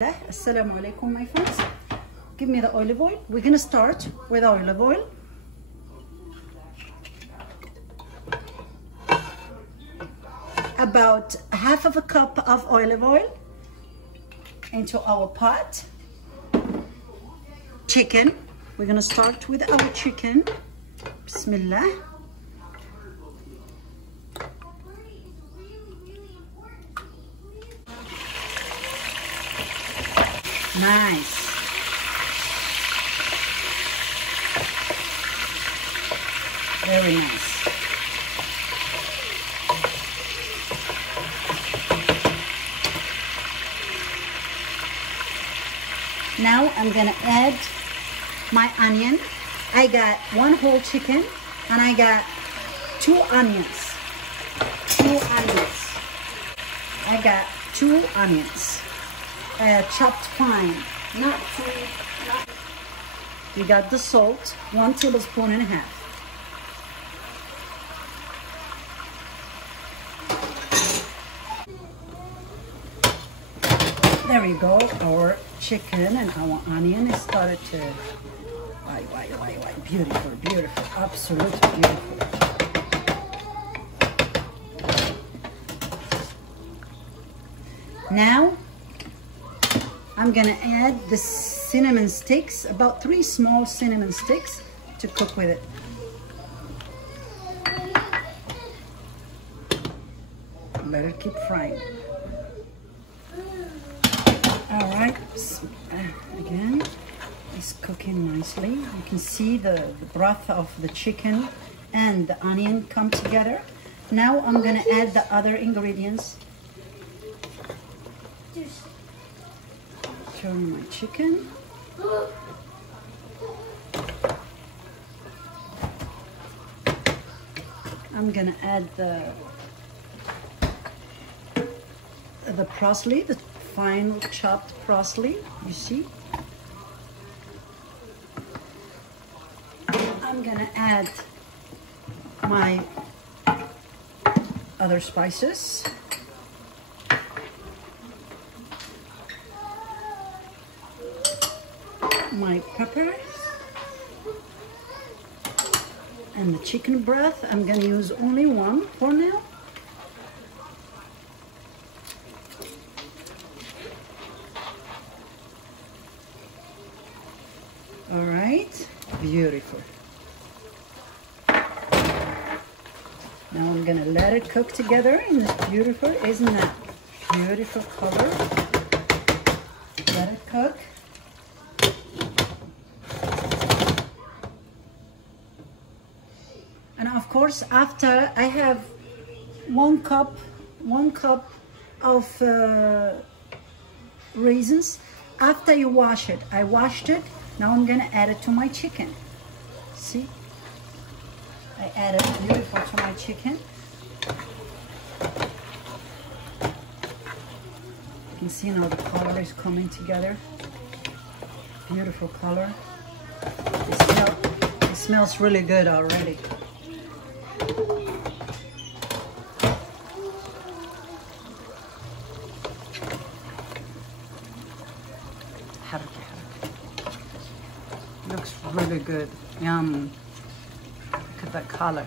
Assalamu alaikum, my friends. Give me the olive oil. We're gonna start with olive oil. About half of a cup of olive oil into our pot. Chicken. We're gonna start with our chicken. Bismillah. Nice. Very nice. Now I'm gonna add my onion. I got one whole chicken and I got two onions. I got two onions. Chopped fine, not too. You got the salt, 1 tablespoon and a half. There we go. Our chicken and our onion is started to. Why, beautiful, beautiful, absolutely beautiful. Now I'm gonna add the cinnamon sticks, about 3 small cinnamon sticks to cook with it. Let it keep frying. All right, again, it's cooking nicely. You can see the broth of the chicken and the onion come together. Now I'm gonna add the other ingredients. Turn my chicken. I'm gonna add the parsley, the fine chopped parsley, you see. I'm gonna add my other spices. My pepper and the chicken broth. I'm going to use only one for now. All right, beautiful. Now I'm going to let it cook together in this beautiful, isn't that beautiful color? Let it cook. Of course, after I have one cup of raisins. After you wash it, I washed it. Now I'm gonna add it to my chicken. See, I added beautiful to my chicken. You can see now the color is coming together. Beautiful color. It smells really good already. Looks really good. Yum. Look at that color.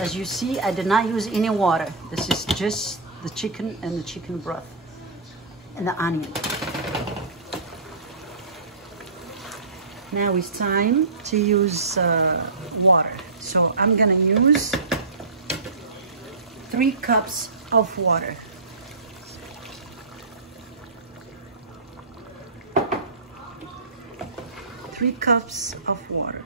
As you see, I did not use any water. This is just the chicken and the chicken broth and the onion. Now it's time to use water. So I'm gonna use 3 cups of water. Three cups of water.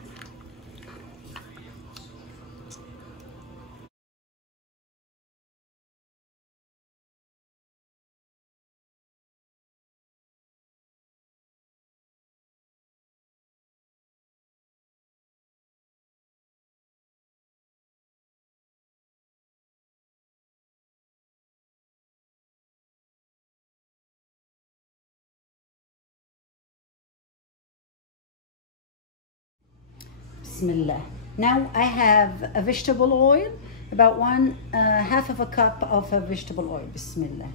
Bismillah. Now I have a vegetable oil, about half of a cup of a vegetable oil. Bismillah.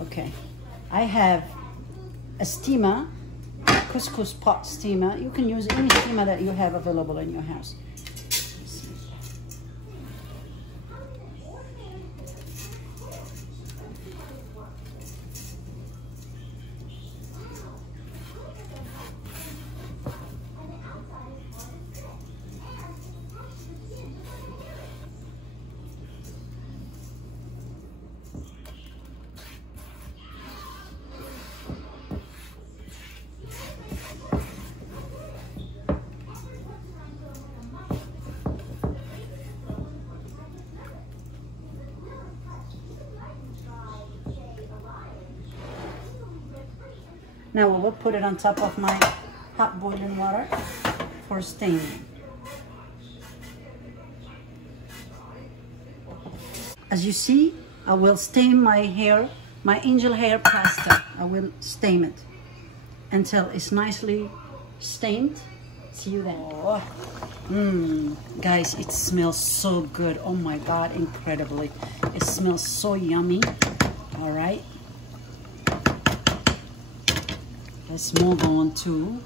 Okay, I have a steamer, couscous pot steamer. You can use any steamer that you have available in your house. Now I will put it on top of my hot boiling water for steaming. As you see, I will steam my hair, my angel hair pasta. I will steam it until it's nicely steamed. See you then. Oh. Guys, it smells so good. Oh my God, incredibly. It smells so yummy. All right. Let's move on to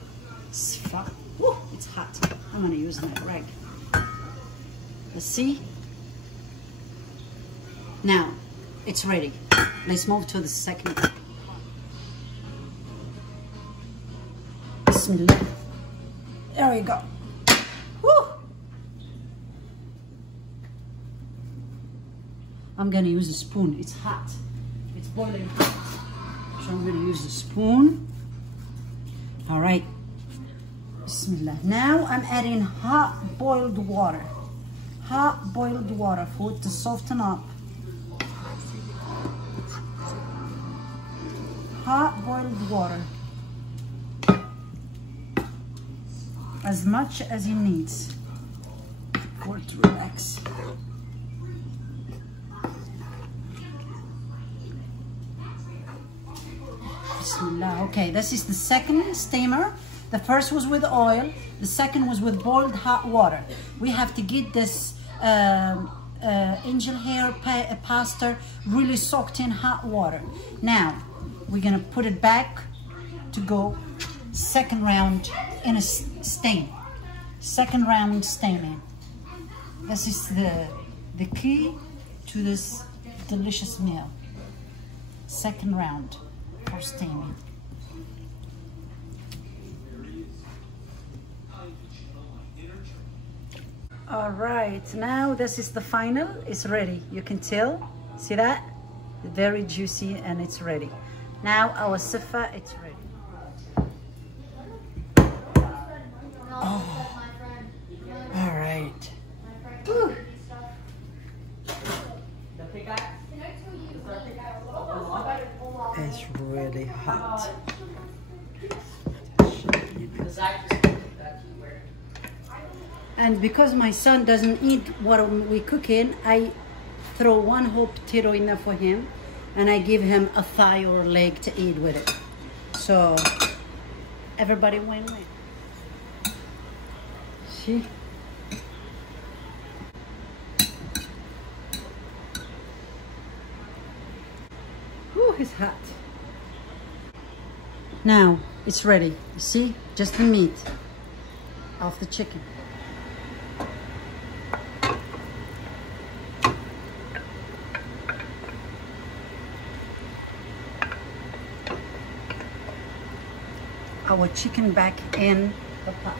Seffa. Woo, it's hot. I'm gonna use that rag. Let's see. Now, it's ready. Let's move to the second. Bismillah. There we go. Woo. I'm gonna use a spoon. It's hot. It's boiling hot. So I'm gonna use the spoon. All right, Bismillah. Now I'm adding hot boiled water. Hot boiled water for it to soften up. Hot boiled water. As much as it needs for it to relax. Okay, this is the second steamer. The first was with oil. The second was with boiled hot water. We have to get this angel hair pasta really soaked in hot water. Now, we're gonna put it back to go second round in a steam. Second round steaming. This is the key to this delicious meal. Second round. For steaming. All right, now this is the final. It's ready. You can tell. See that? Very juicy and it's ready. Now our Seffa, it's ready. Oh. All right. Woo. It's really hot. And because my son doesn't eat what we cook in, I throw one whole potato in there for him, and I give him a thigh or leg to eat with it. So everybody win-win. See? Ooh, it's hot. Now it's ready. You see? Just the meat of the chicken. Our chicken back in the pot.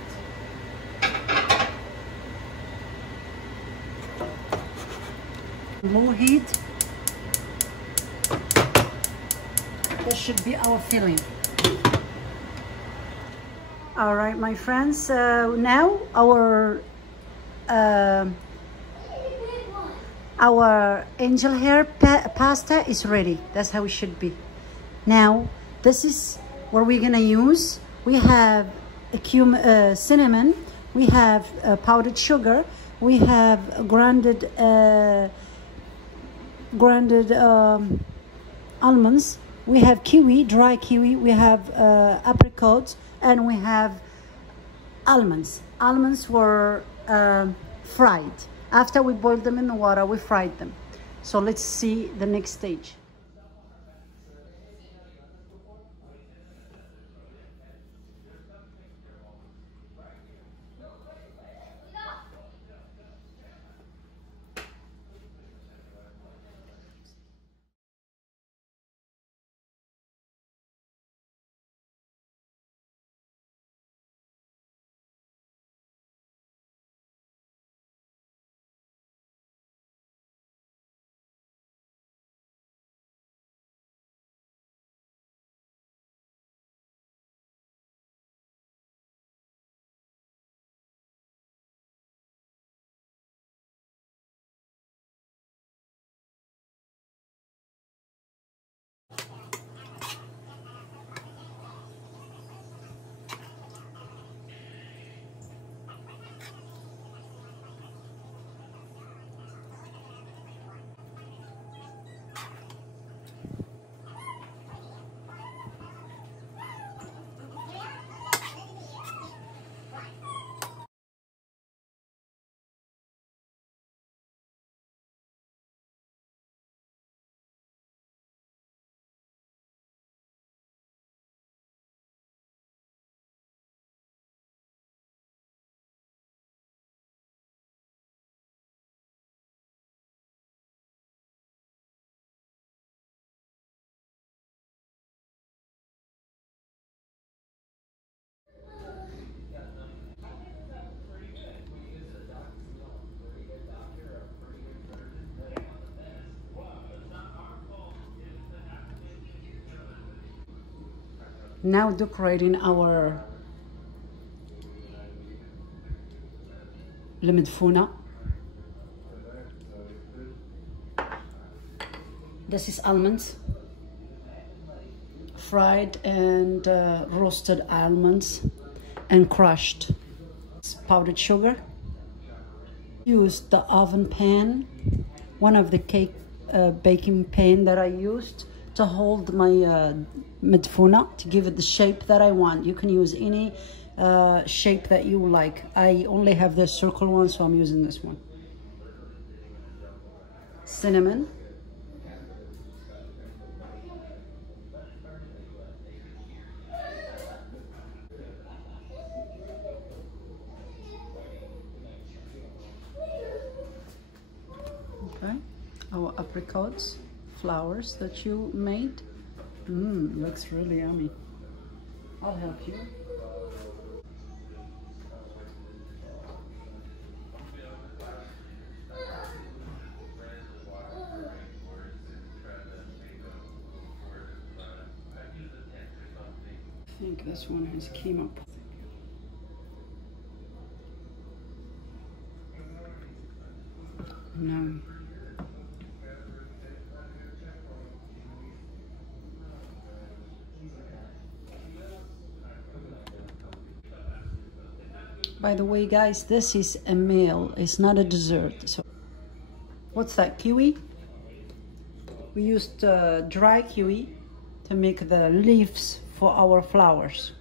Low heat. That should be our filling. All right, my friends. Now our angel hair pasta is ready. That's how it should be. Now This is what we're gonna use. We have cinnamon, we have powdered sugar, we have grounded almonds, we have kiwi, dry kiwi, we have apricots, and we have almonds. Almonds were fried. After we boiled them in the water, we fried them. So let's see the next stage. Now decorating our Medfouna. This is almonds, fried and roasted almonds and crushed. It's powdered sugar. Used the oven pan, one of the cake baking pan that I used to hold my Medfouna, to give it the shape that I want. You can use any shape that you like. I only have this circle one, so I'm using this one. Cinnamon. Okay, our apricots, flowers that you made. Looks really yummy. I'll help you. I think this one has came up. No. By the way, guys, this is a meal. It's not a dessert. So, what's that? Kiwi? We used dry kiwi to make the leaves for our flowers.